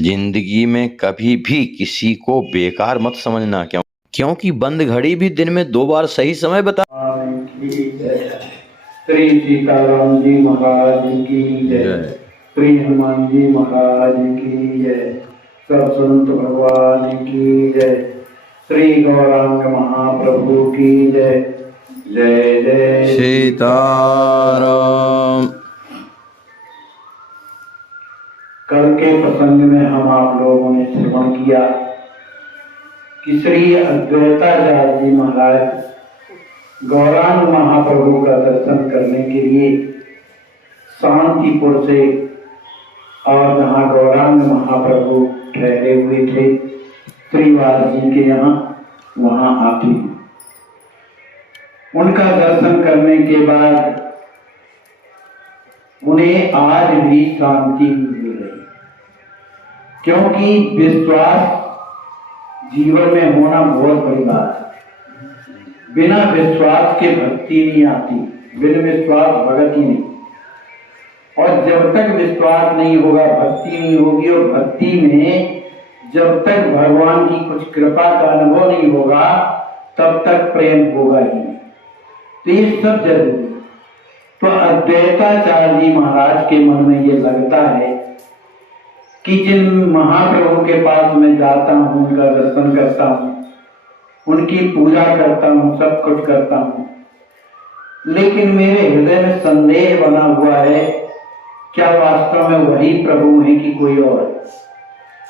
जिंदगी में कभी भी किसी को बेकार मत समझना, क्योंकि बंद घड़ी भी दिन में 2 बार सही समय बता। श्री सीताराम जी महाराज की जय। श्री हनुमान जी महाराज की जय। सब संत भगवान की जय। श्री गौरांग महाप्रभु की जय। जय जय सीताराम। कल के प्रसंग में हम आप लोगों ने श्रवण किया कि श्री अद्वैताचार्य जी महाराज गौरांग महाप्रभु का दर्शन करने के लिए शांतिपुर से और जहाँ गौरांग महाप्रभु ठहरे हुए थे श्रीवास जी के यहाँ, वहाँ आते हैं। उनका दर्शन करने के बाद उन्हें आज भी शांति मिल रही, क्योंकि विश्वास जीवन में होना बहुत बड़ी बात है। बिना विश्वास के भक्ति नहीं आती, बिना विश्वास भक्ति नहीं। और जब तक विश्वास नहीं होगा भक्ति नहीं होगी, और भक्ति में जब तक भगवान की कुछ कृपा का अनुभव नहीं होगा तब तक प्रेम होगा ही नहीं। तो ये सब जरूरी। तो अद्वैताचार्य जी महाराज के मन में ये लगता है कि जिन महाप्रभु के पास मैं जाता हूँ, उनका दर्शन करता हूँ, उनकी पूजा करता हूँ, सब कुछ करता हूँ, लेकिन मेरे हृदय में संदेह बना हुआ है, क्या वास्तव में वही प्रभु है कि कोई और?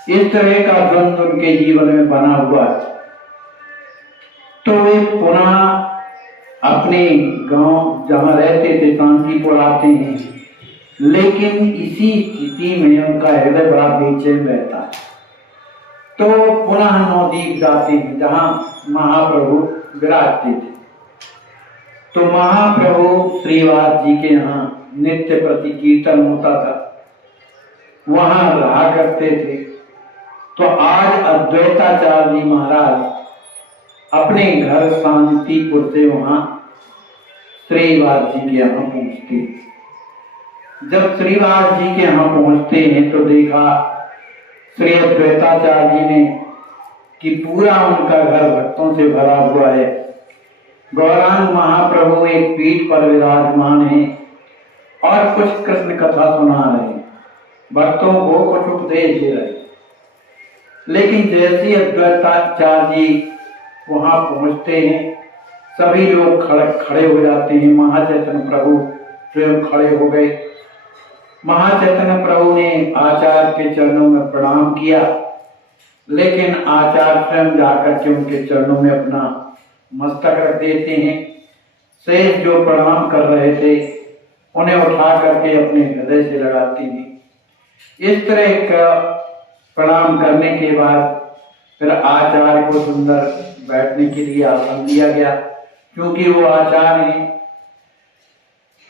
इस तरह का द्वंद्व उनके जीवन में बना हुआ है। तो वे पुनः अपने गांव जहां रहते थे शांतिपुर आते हैं, लेकिन इसी स्थिति में उनका हृदय बड़ा बेचैन रहता है। तो पुनः नवद्वीप जाते हैं जहां महाप्रभु विराजते थे। तो महाप्रभु श्रीवास जी के यहाँ नित्य प्रति कीर्तन होता था, वहां रहा करते थे। तो आज अद्वैताचार्य जी महाराज अपने घर शांतिपुर से वहां श्रीवास जी के यहाँ पहुंचते। जब श्रीवास जी के यहाँ पहुंचते हैं तो देखा श्री अद्वैताचार्य जी ने कि पूरा उनका घर भक्तों से भरा हुआ है। गौरांग महाप्रभु एक पीठ पर विराजमान है और कुछ कृष्ण कथा सुना रहे हैं, भक्तों को कुछ उपदेश दे रहे। लेकिन जैसे अद्वैताचार्य जी वहां पहुंचते हैं, सभी लोग खड़े हो जाते हैं। महाचैतन्य प्रभु स्वयं खड़े हो गए। महाचैतन्य प्रभु ने आचार्य के चरणों में प्रणाम किया, लेकिन आचार्य स्वयं जाकर के उनके चरणों में अपना मस्तक रख देते हैं। शेष जो प्रणाम कर रहे थे उन्हें उठा करके अपने हृदय से लगाते हैं। इस तरह का प्रणाम करने के बाद फिर आचार्य को सुंदर बैठने के लिए आसन दिया गया, क्योंकि वो आचार्य हैं।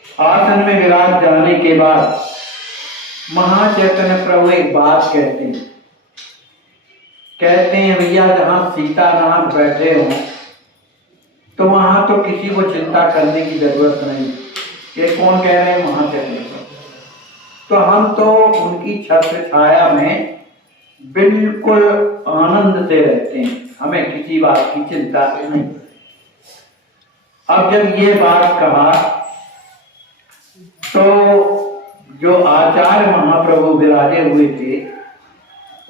आसन में विराज जाने के बाद महाचैतन्य प्रभु एक बात कहते हैं, भैया जहां सीतानाथ बैठे हो तो वहां तो किसी को चिंता करने की जरूरत नहीं। ये कौन कह रहे हैं? महाचैतन्य प्रभु। तो हम तो उनकी छत्र छाया में बिल्कुल आनंद से रहते हैं, हमें किसी बात की चिंता नहीं। अब जब ये बात कहा तो जो आचार्य महाप्रभु विराजे हुए थे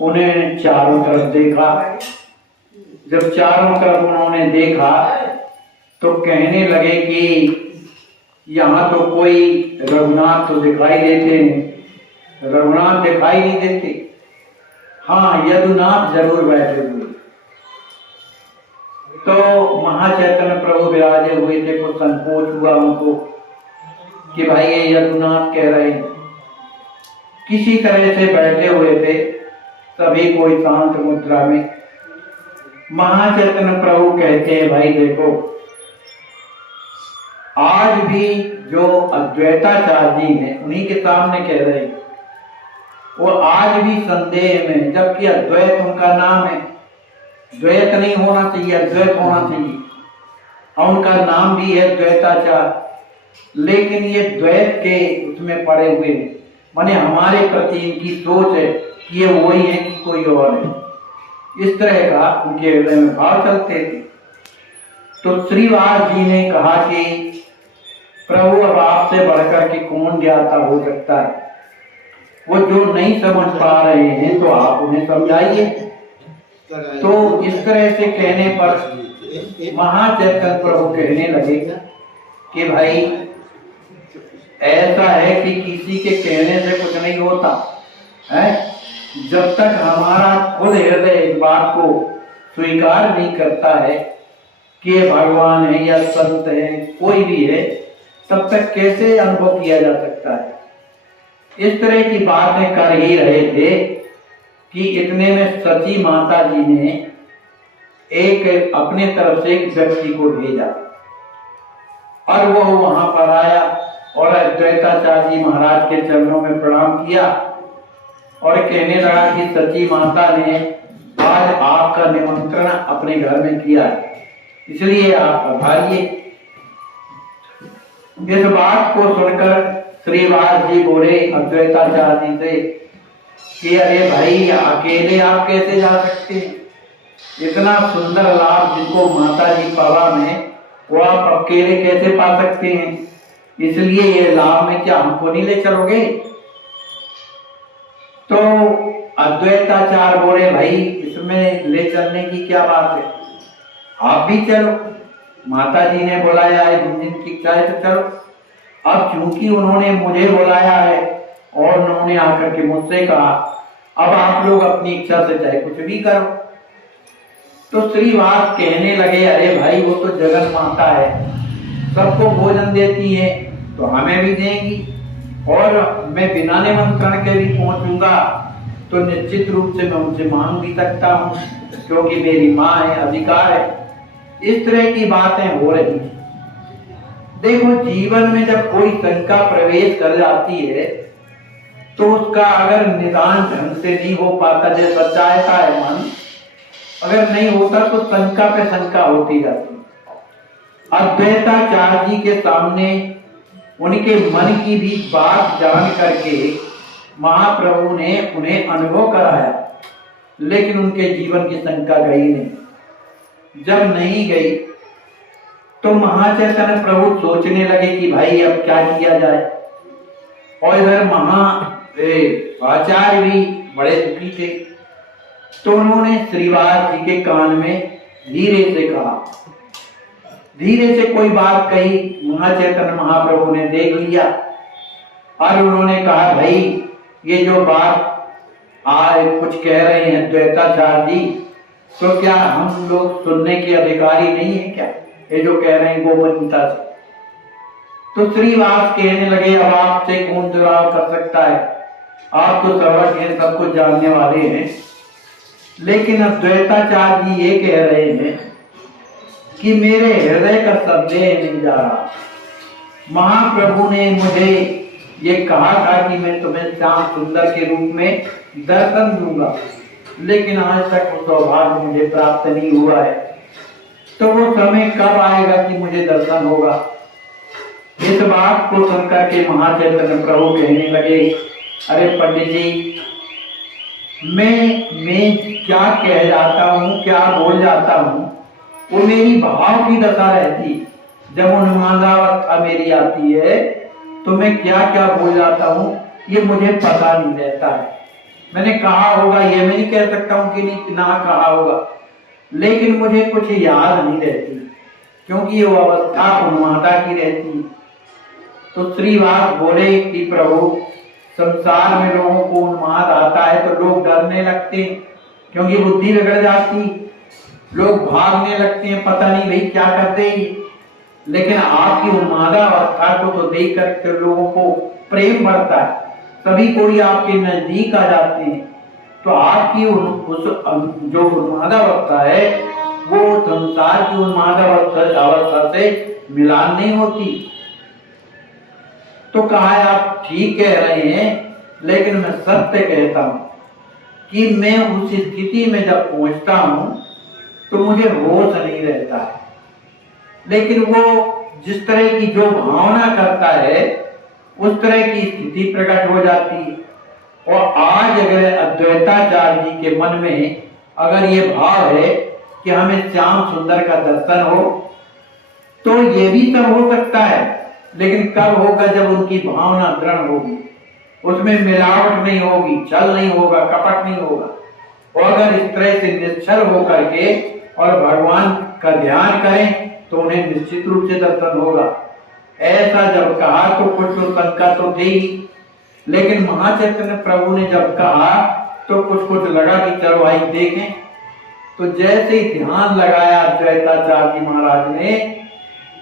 उन्हें चारों तरफ देखा। जब चारों तरफ उन्होंने देखा तो कहने लगे कि यहाँ तो कोई रघुनाथ तो दिखाई देते हैं, रघुनाथ दिखाई नहीं देते। हाँ, यदुनाथ जरूर बैठे हुए। तो महाचैतन्य प्रभु विराजे हुए थे, कुछ संकोच हुआ उनको कि भाई ये यदुनाथ कह रहे हैं। किसी तरह से बैठे हुए थे सभी, कोई शांत मुद्रा में। महाचैतन्य प्रभु कहते हैं, भाई देखो, आज भी जो अद्वैताचार्य जी हैं उन्हीं के सामने कह रहे हैं, वो आज भी संदेह में, जबकि अद्वैत उनका नाम है। द्वैत नहीं होना चाहिए, अद्वैत होना चाहिए, और उनका नाम भी है द्वैताचार्य। लेकिन ये द्वैत के उसमें पड़े हुए, माने हमारे प्रति इनकी सोच है कि ये वही है कि कोई और है। इस तरह का उनके हृदय में भाव चलते थे। तो श्रीवास जी ने कहा कि प्रभु अब आपसे बढ़कर के कौन ज्ञाता हो सकता है, वो जो नहीं समझ पा रहे हैं तो आप उन्हें समझाइए। तो इस तरह से कहने पर महाचैतन्य प्रभु कहने लगे कि भाई ऐसा है कि किसी के कहने से कुछ नहीं होता है। जब तक हमारा खुद हृदय इस बात को स्वीकार नहीं करता है कि ये भगवान है या संत है, कोई भी है, तब तक कैसे अनुभव किया जा सकता है। इस तरह की बातें कर ही रहे थे कि इतने में सची माता जी ने एक अपने तरफ से एक व्यक्ति को भेजा और वो वहां पर आया और अद्वैताचार्य जी महाराज के चरणों में प्रणाम किया और कहने लगा कि सची माता ने आज आपका निमंत्रण अपने घर में किया है, इसलिए आप पधारिए। इस बात को सुनकर श्रीवास जी बोले अद्वैताचार्य जी से कि अरे भाई अकेले आप कैसे जा सकते हैं, इतना सुंदर लाभ जिनको माता जी पावा में वो आप अकेले कैसे पा सकते हैं, इसलिए ये लाभ में क्या हमको नहीं ले चलोगे। तो अद्वैताचार्य बोले भाई इसमें ले चलने की क्या बात है, आप भी चलो, माता जी ने बुलाया है, जिनकी इच्छा है तो चलो। अब चूंकि उन्होंने मुझे बुलाया है और उन्होंने आकर के मुझसे कहा अब आप लोग अपनी इच्छा से चाहे कुछ भी करो। तो श्रीवास कहने लगे अरे भाई वो तो जगत माता है, सबको भोजन देती है तो हमें भी देंगी, और मैं बिना निमंत्रण के भी पहुंचूंगा तो निश्चित रूप से मैं उनसे मांग भी सकता हूँ क्योंकि मेरी माँ है, अधिकार है। इस तरह की बातें हो रही हैं। देखो जीवन में जब कोई शंका प्रवेश कर जाती है तो उसका अगर निदान ढंग से नहीं हो पाता, जैसा चाहता है मन, अगर नहीं होता तो शंका पे शंका होती जाती है। अद्वैताचार्य जी के सामने उनके मन की भी बात जान करके महाप्रभु ने उन्हें अनुभव कराया, लेकिन उनके जीवन की शंका गई नहीं। जब नहीं गई तो महाचैतन्य प्रभु सोचने लगे कि भाई अब क्या किया जाए, और इधर आचार्य भी बड़े दुखी थे। तो उन्होंने श्रीवास जी के कान में धीरे से कहा, धीरे से कोई बात कही, महाचैतन्य महाप्रभु ने देख लिया और उन्होंने कहा भाई ये जो बात आज कुछ कह रहे हैं द्वैताचार्य जी, तो क्या हम लोग सुनने के अधिकारी नहीं है क्या, ये जो कह रहे हैं गोपनीयता से। तो श्रीवास कहने लगे अब आपसे कौन जुड़ाव कर सकता है, आप तो सर्वज्ञ हैं, सब कुछ जानने वाले हैं। लेकिन अद्वैताचार्य जी ये कह रहे हैं कि मेरे हृदय का संदेह नहीं जा रहा। महाप्रभु ने मुझे ये कहा था कि मैं तुम्हें श्याम सुंदर के रूप में दर्शन दूंगा, लेकिन आज तक वो सौभाग्य मुझे प्राप्त नहीं हुआ है। तो वो समय कब आएगा कि मुझे दर्शन होगा। इस बात को सुनकर के महाचैतन्य प्रभु कहने लगे अरे पंडित जी, मैं क्या कह जाता हूँ, क्या बोल जाता हूँ, वो मेरी भाव की दशा रहती। जब उन्मादावस्था मेरी आती है तो मैं क्या क्या बोल जाता हूँ ये मुझे पता नहीं रहता है। मैंने कहा होगा ये मैं नहीं कह सकता हूँ कि नहीं ना कहा होगा, लेकिन मुझे कुछ याद नहीं रहती क्योंकि वो अवस्था उन्मादा की रहती। तो श्रीवास बोले कि प्रभु संसार में लोगों को उन्माद आता है तो लोग डरने लगते हैं क्योंकि बुद्धि बिगड़ जाती, लोग भागने लगते हैं, पता नहीं भाई क्या करते हैं। लेकिन आपकी उन्मादावस्था को तो देख कर लोगों को प्रेम बढ़ता है, सभी कोई आपके नजदीक आ जाते हैं। तो आपकी उस जो उन्मादावस्था है वो संसार की उन्मादावस्था से मिलान नहीं होती। तो कहा आप ठीक कह रहे हैं, लेकिन मैं सत्य कहता हूं कि मैं उस स्थिति में जब पहुंचता हूं तो मुझे होश नहीं रहता है, लेकिन वो जिस तरह की जो भावना करता है उस तरह की स्थिति प्रकट हो जाती है। और आज अगर अद्वैताचार्य जी के मन में अगर ये भाव है कि हमें श्याम सुंदर का दर्शन हो, तो ये भी सब हो सकता है, लेकिन कब होगा? जब उनकी भावना दृढ़ होगी, उसमें मिलावट नहीं होगी, छल नहीं होगा, कपट नहीं होगा। और अगर इस तरह से निश्चल होकर के और भगवान का ध्यान करें तो उन्हें निश्चित रूप से दर्शन होगा। ऐसा जब कहा तो कुछ तो शंका तो थी, लेकिन महाचैतन्य प्रभु ने जब कहा तो कुछ लगा कि चलो भाई देखें। तो जैसे ही ध्यान लगाया अद्वैताचार्य जी महाराज ने,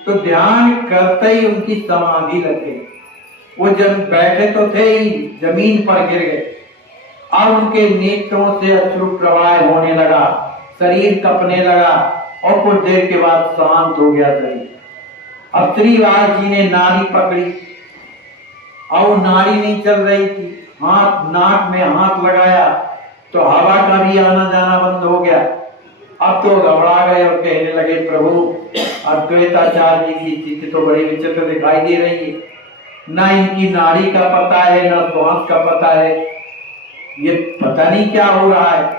तो ध्यान करते ही उनकी समाधि लग गई। वो जब बैठे तो थे ही, जमीन पर गिर गए। अब उनके नेत्रों से अश्रु प्रवाह होने लगा, शरीर कपने लगा और कुछ देर के बाद शांत हो गया शरीर। अब श्रीवास जी ने नाड़ी पकड़ी और नाड़ी नहीं चल रही थी, हाथ नाक में हाथ लगाया तो हवा का भी आना जाना बंद हो गया। अब तो घबरा गए और कहने लगे, प्रभु अद्वैताचार्य जी की स्थिति तो बड़ी विचित्र दिखाई दे रही है, ना इनकी नाड़ी का पता है, ना श्वास का पता है, ये पता नहीं क्या हो रहा है।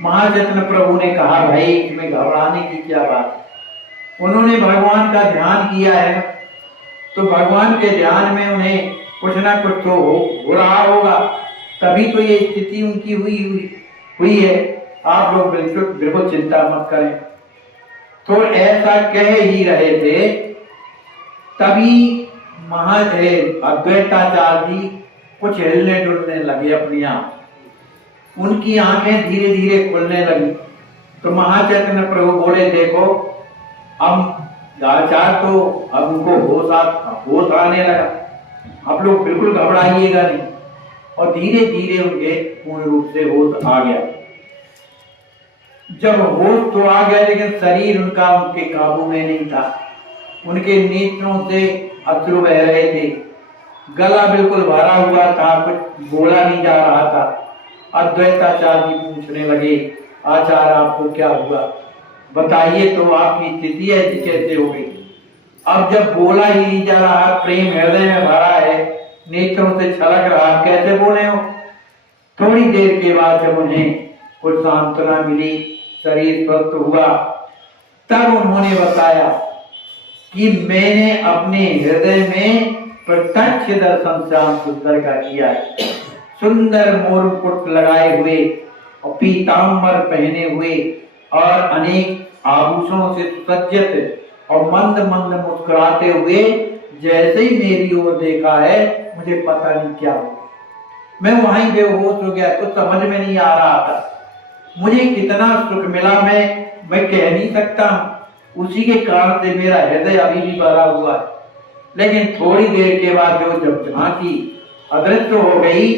महाचैतन्य प्रभु ने कहा, भाई इसमें घबराने की क्या बात। उन्होंने भगवान का ध्यान किया है, तो भगवान के ध्यान में उन्हें कुछ ना कुछ तो हो रहा होगा, तभी तो ये स्थिति उनकी हुई है। आप लोग बिल्कुल चिंता मत करें। तो ऐसा कह ही रहे थे, तभी अद्वैताचार्य जी कुछ हिलने डुलने लगे अपनी आंख। उनकी आंखें धीरे धीरे खुलने लगी। तो महाचैतन्य प्रभु बोले, देखो अब आचार्य तो अब उनको होश आने लगा, आप लोग बिल्कुल घबराइएगा नहीं। और धीरे धीरे उनके पूर्ण रूप से होश आ गया। जब होश तो आ गया, लेकिन शरीर उनका उनके काबू में नहीं था। उनके नेत्रों से अश्रु बह रहे थे, गला बिल्कुल भरा हुआ था, कुछ बोला नहीं जा रहा था। अद्वैताचार्य जी पूछने लगे, आचार्य आपको क्या हुआ, बताइए तो आपकी स्थिति ऐसी कैसे हो गई। अब जब बोला ही नहीं जा रहा, प्रेम हृदय में भरा है, नेत्रों से छलक रहा, कैसे बोले हो। थोड़ी देर के बाद जब उन्हें कुछ सांत्वना मिली, शरीर स्वस्थ हुआ, तब उन्होंने बताया कि मैंने अपने हृदय में प्रत्यक्ष दर्शन श्याम सुंदर का किया है। सुंदर मोर मुकुट लगाए हुए और पीतांबर पहने हुए और अनेक आभूषणों से सुसज्जित और मंद मंद मुस्कुराते हुए जैसे ही मेरी ओर देखा है, मुझे पता नहीं क्या हुआ, मैं वहीं बेहोश हो गया, कुछ समझ में नहीं आ रहा था। मुझे कितना सुख मिला मैं कह नहीं सकता। उसी के कारण से मेरा हृदय अभी भी भरा हुआ है। लेकिन थोड़ी देर के बाद जब झांकी अदृश्य हो गई,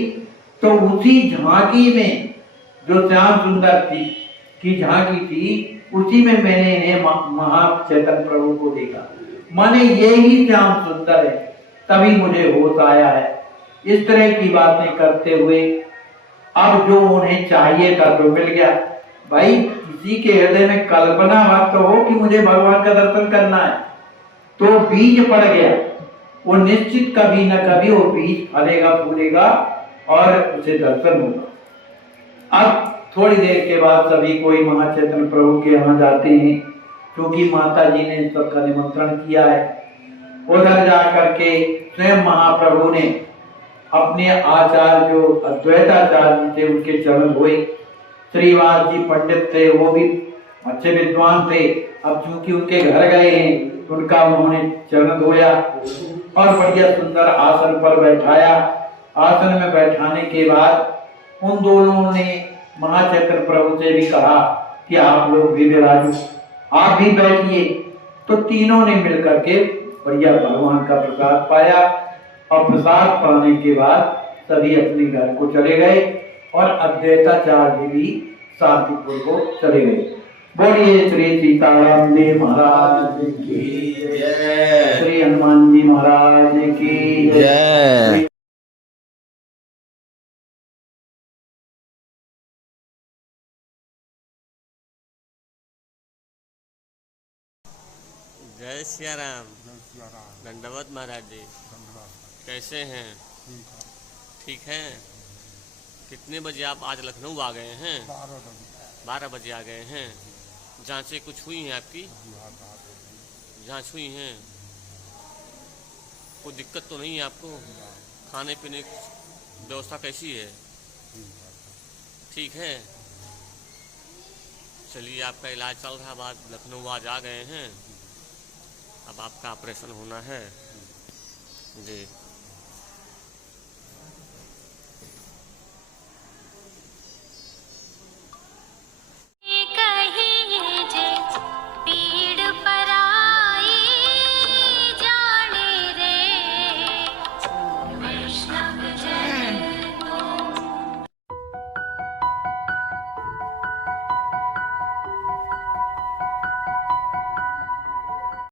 तो उसी झांकी में जो श्याम सुंदर की झांकी थी, उसी में मैंने इन्हें महाचैतन्य प्रभु को देखा। माने ये ही श्याम सुंदर है, तभी मुझे होश आया है। इस तरह की बातें करते हुए अब जो उन्हें चाहिए था तो मिल गया। भाई किसी के हृदय में कल्पना मत हो कि मुझे भगवान का दर्शन करना है, तो बीज पड़ गया, वो निश्चित कभी न कभी वो बीज फलेगा फूलेगा और उसे दर्शन होगा। अब थोड़ी देर के बाद सभी कोई महाचैतन्य प्रभु के यहाँ जाते हैं, क्योंकि माता जी ने सबका निमंत्रण किया है। उधर जाकर के स्वयं महाप्रभु ने अपने आचार्य जो अद्वैताचार्य थे उनके चरण धोए। श्रीवास जी पंडित थे, वो भी अच्छे विद्वान थे। अब चूंकि उनके घर गए हैं, उनका उन्होंने चरण धोया और बढ़िया सुंदर आसन पर बैठाया। आसन में बैठाने के बाद उन दोनों ने महाचैतन्य प्रभु से भी कहा कि आप लोग भी विराजो, आप भी बैठिए। तो तीनों ने मिलकर के बढ़िया भगवान का प्रसाद पाया और प्रसाद पाने के बाद सभी अपने घर को चले गए और अद्वैताचार्य भी शांतिपुर को चले गए। बोलिए श्री सीताराम जी महाराज की जय, श्री हनुमान जी महाराज की जय। जय सिया राम। दंडवत महाराज जी, कैसे हैं? ठीक हैं? कितने बजे आप आज लखनऊ आ गए हैं? 12 बजे आ गए हैं। जांचें कुछ हुई हैं आपकी? जांच हुई हैं। कोई दिक्कत तो नहीं है आपको? खाने पीने की व्यवस्था कैसी है? ठीक है। चलिए, आपका इलाज चल रहा है। बाद लखनऊ आज आ गए हैं, अब आपका ऑपरेशन होना है जी।